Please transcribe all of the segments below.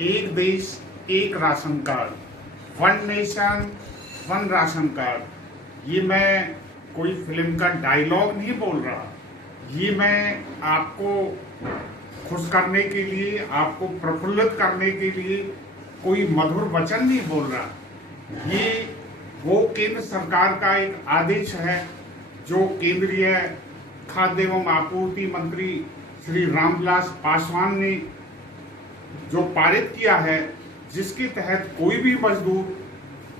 एक देश एक ration card, one nation one ration card, ये मैं कोई फिल्म का डायलॉग नहीं बोल रहा। ये मैं आपको खुश करने के लिए, आपको प्रफुल्लित करने के लिए कोई मधुर वचन नहीं बोल रहा। ये वो केंद्र सरकार का एक आदेश है जो केंद्रीय खाद्य एवं आपूर्ति मंत्री श्री रामविलास पासवान ने जो पारित किया है, जिसके तहत कोई भी मजदूर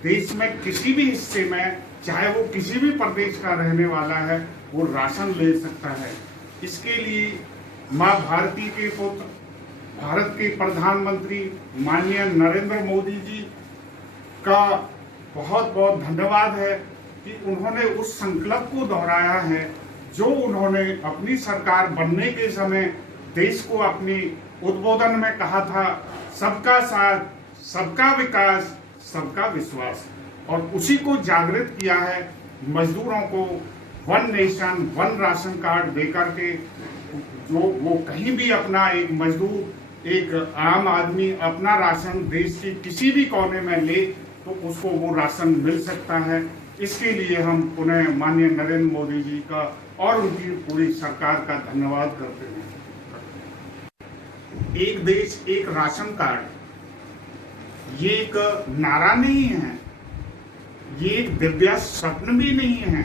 देश में किसी भी हिस्से में, चाहे वो किसी भी प्रदेश का रहने वाला है, वो राशन ले सकता है। इसके लिए मां भारती के पुत्र, भारत के प्रधानमंत्री माननीय नरेंद्र मोदी जी का बहुत बहुत धन्यवाद है कि उन्होंने उस संकल्प को दोहराया है जो उन्होंने अपनी सरकार बनने के समय देश को अपने उद्बोधन में कहा था, सबका साथ, सबका विकास, सबका विश्वास, और उसी को जागृत किया है। मजदूरों को one nation one ration card देकर के जो वो कहीं भी अपना, एक मजदूर, एक आम आदमी अपना राशन देश के किसी भी कोने में ले तो उसको वो राशन मिल सकता है। इसके लिए हम पुनः माननीय नरेंद्र मोदी जी का और उनकी पूरी सरकार का धन्यवाद करते हैं। एक देश एक राशन कार्ड, ये एक नारा नहीं है, ये एक दिव्य स्वप्न भी नहीं है,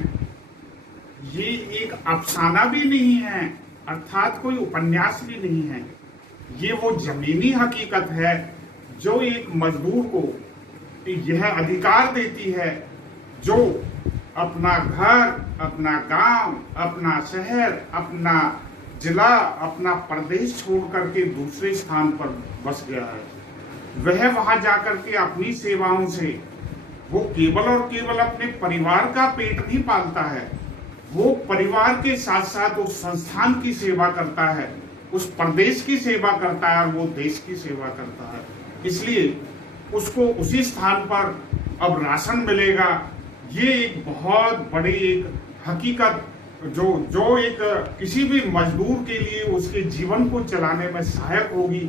ये एक अफसाना भी नहीं है, अर्थात कोई उपन्यास भी नहीं है। ये वो जमीनी हकीकत है जो एक मजदूर को यह अधिकार देती है जो अपना घर, अपना गांव, अपना शहर, अपना जिला, अपना प्रदेश छोड़ करके दूसरे स्थान पर बस गया है। वह वहां जाकर के अपनी सेवाओं से वो केवल और केवल अपने परिवार का पेट नहीं पालता है, वो परिवार के साथ साथ उस संस्थान की सेवा करता है, उस प्रदेश की सेवा करता है, और वो देश की सेवा करता है। इसलिए उसको उसी स्थान पर अब राशन मिलेगा। ये एक बहुत बड़ी एक हकीकत जो एक किसी भी मजदूर के लिए उसके जीवन को चलाने में सहायक होगी।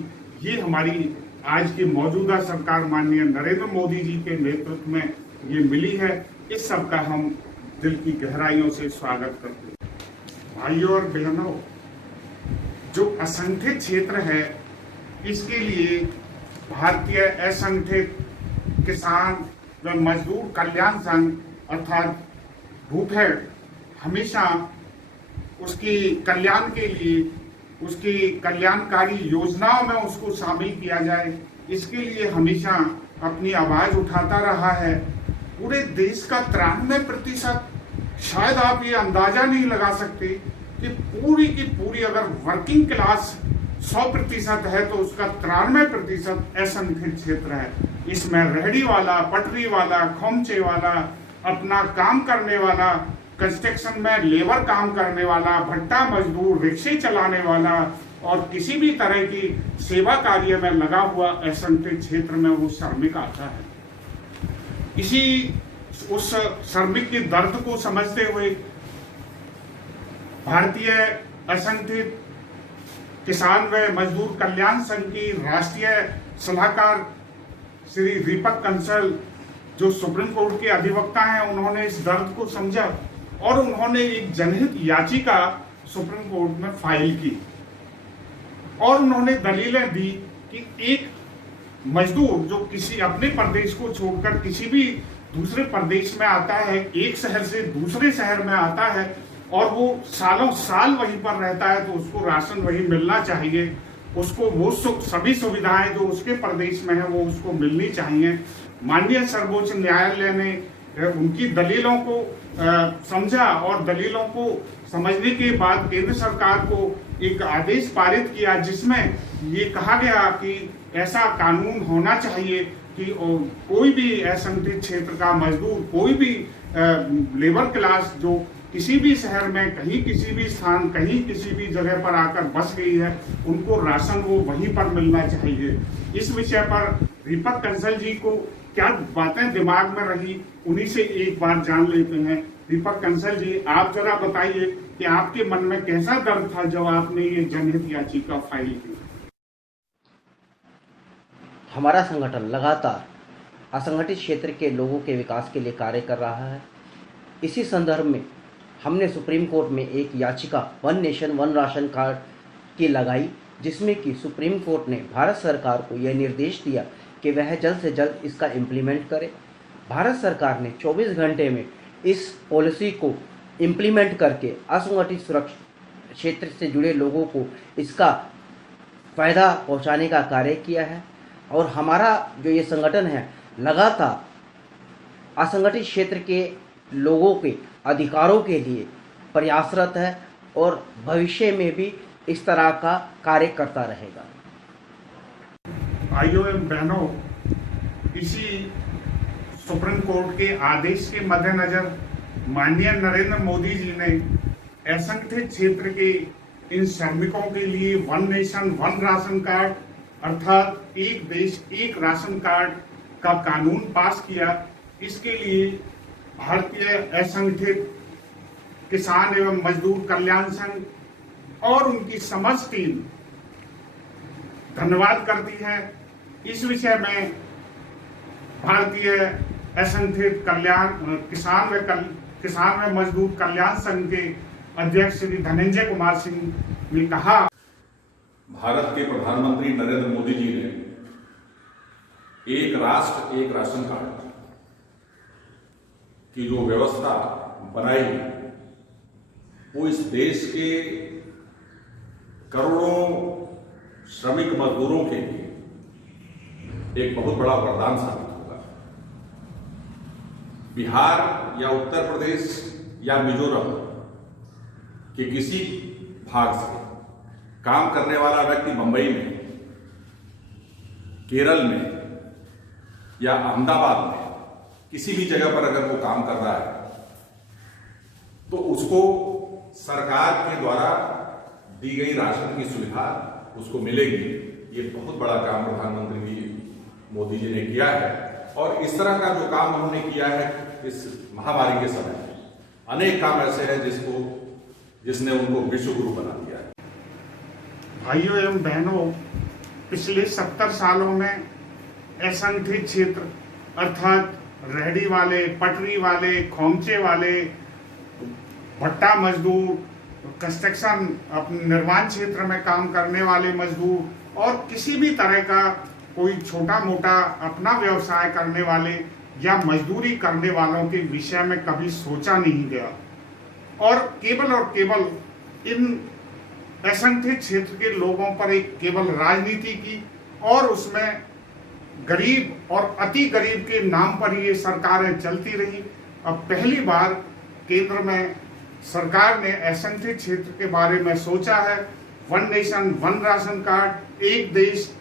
ये हमारी आज की मौजूदा सरकार माननीय नरेंद्र मोदी जी के नेतृत्व में ये मिली है। इस सब का हम दिल की गहराइयों से स्वागत करते हैं। भाइयों और बहनों, जो असंगठित क्षेत्र है, इसके लिए भारतीय असंगठित किसान व मजदूर कल्याण संघ अर्थात बूथेड हमेशा उसकी कल्याण के लिए, उसकी कल्याणकारी योजनाओं में उसको शामिल किया जाए, इसके लिए हमेशा अपनी आवाज उठाता रहा है। पूरे देश का 93%, शायद आप ये अंदाजा नहीं लगा सकते कि पूरी की पूरी अगर वर्किंग क्लास 100% है तो उसका 93% असंगठित क्षेत्र है। इसमें रेहड़ी वाला, पटरी वाला, खोमचे वाला, अपना काम करने वाला, कंस्ट्रक्शन में लेबर काम करने वाला, भट्टा मजदूर, रिक्शे चलाने वाला और किसी भी तरह की सेवा कार्य में लगा हुआ असंगठित क्षेत्र में वो श्रमिक आता है। उस श्रमिक के दर्द को समझते हुए भारतीय असंगठित किसान व मजदूर कल्याण संघ की राष्ट्रीय सलाहकार श्री दीपक कंसल, जो सुप्रीम कोर्ट के अधिवक्ता हैं, उन्होंने इस दर्द को समझा और उन्होंने एक जनहित याचिका सुप्रीम कोर्ट में फाइल की और उन्होंने दलीलें दी कि एक मजदूर जो किसी अपने प्रदेश को छोड़कर किसी भी दूसरे प्रदेश में आता है, एक शहर से दूसरे शहर में आता है और वो सालों साल वहीं पर रहता है, तो उसको राशन वहीं मिलना चाहिए। उसको वो सभी सुविधाएं जो उसके प्रदेश में है वो उसको मिलनी चाहिए। माननीय सर्वोच्च न्यायालय ने उनकी दलीलों को समझा और दलीलों को समझने के बाद केंद्र सरकार को एक आदेश पारित किया जिसमें ये कहा गया कि ऐसा कानून होना चाहिए कि कोई भी असंगठित क्षेत्र का मजदूर, कोई भी लेबर क्लास जो किसी भी शहर में, कहीं किसी भी स्थान, कहीं किसी भी जगह पर आकर बस गई है, उनको राशन वो वहीं पर मिलना चाहिए। इस विषय पर दीपक कंसल जी को क्या बातें दिमाग में रही, उन्हीं से एक बार जान लेते हैं। दीपक कंसल जी, आप जरा बताइए कि आपके मन में कैसा दर्द था जब आपने ये जनहित याचिका फाइल की। हमारा संगठन लगातार असंगठित क्षेत्र के लोगों के विकास के लिए कार्य कर रहा है। इसी संदर्भ में हमने सुप्रीम कोर्ट में एक याचिका one nation one ration card की लगाई, जिसमें कि सुप्रीम कोर्ट ने भारत सरकार को यह निर्देश दिया कि वह जल्द से जल्द इसका इम्प्लीमेंट करे। भारत सरकार ने 24 घंटे में इस पॉलिसी को इम्प्लीमेंट करके असंगठित सुरक्षा क्षेत्र से जुड़े लोगों को इसका फ़ायदा पहुंचाने का कार्य किया है। और हमारा जो ये संगठन है लगातार असंगठित क्षेत्र के लोगों के अधिकारों के लिए प्रयासरत है और भविष्य में भी इस तरह का कार्य करता रहेगा। भाइयों एवं बहनों, इसी सुप्रीम कोर्ट के आदेश के मद्देनजर माननीय नरेंद्र मोदी जी ने असंगठित क्षेत्र के इन श्रमिकों के लिए one nation one ration card अर्थात एक देश एक राशन कार्ड का कानून पास किया। इसके लिए भारतीय असंगठित किसान एवं मजदूर कल्याण संघ और उनकी समस्त टीम धन्यवाद करती है। इस विषय में भारतीय असंगठित किसान व मजदूर कल्याण संघ के अध्यक्ष श्री धनंजय कुमार सिंह ने कहा, भारत के प्रधानमंत्री नरेंद्र मोदी जी ने एक राष्ट्र एक राशन कार्ड की जो व्यवस्था बनाई, वो इस देश के करोड़ों श्रमिक मजदूरों के लिए एक बहुत बड़ा वरदान साबित होगा। बिहार या उत्तर प्रदेश या मिजोरम के किसी भाग से काम करने वाला व्यक्ति मुंबई में, केरल में या अहमदाबाद में किसी भी जगह पर अगर वो काम कर रहा है तो उसको सरकार के द्वारा दी गई राशन की सुविधा उसको मिलेगी। ये बहुत बड़ा काम प्रधानमंत्री मोदी जी ने किया है और इस तरह का जो काम उन्होंने किया है इस महामारी के समय में, अनेक काम ऐसे हैं जिसने उनको विश्व गुरु बना दिया है। भाइयों एवं बहनों, पिछले 70 सालों में असंगठित क्षेत्र अर्थात रेहड़ी वाले, पटरी वाले, खोमचे वाले, भट्टा मजदूर, कंस्ट्रक्शन अपने निर्माण क्षेत्र में काम करने वाले मजदूर और किसी भी तरह का कोई छोटा मोटा अपना व्यवसाय करने वाले या मजदूरी करने वालों के विषय में कभी सोचा नहीं गया। और केवल इन असंगठित क्षेत्र के लोगों पर एक केवल राजनीति की और उसमें गरीब और अति गरीब के नाम पर ये सरकारें चलती रही। अब पहली बार केंद्र में सरकार ने असंगठित क्षेत्र के बारे में सोचा है। One nation one ration card, एक देश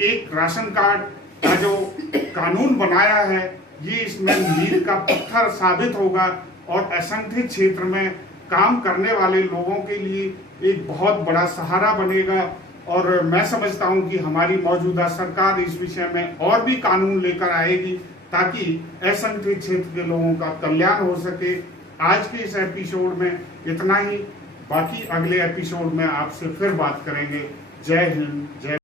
एक राशन कार्ड का जो कानून बनाया है, ये इसमें मील का पत्थर साबित होगा और असंगठित क्षेत्र में काम करने वाले लोगों के लिए एक बहुत बड़ा सहारा बनेगा। और मैं समझता हूं कि हमारी मौजूदा सरकार इस विषय में और भी कानून लेकर आएगी ताकि असंगठित क्षेत्र के लोगों का कल्याण हो सके। आज के इस एपिसोड में इतना ही, बाकी अगले एपिसोड में आपसे फिर बात करेंगे। जय हिंद, जय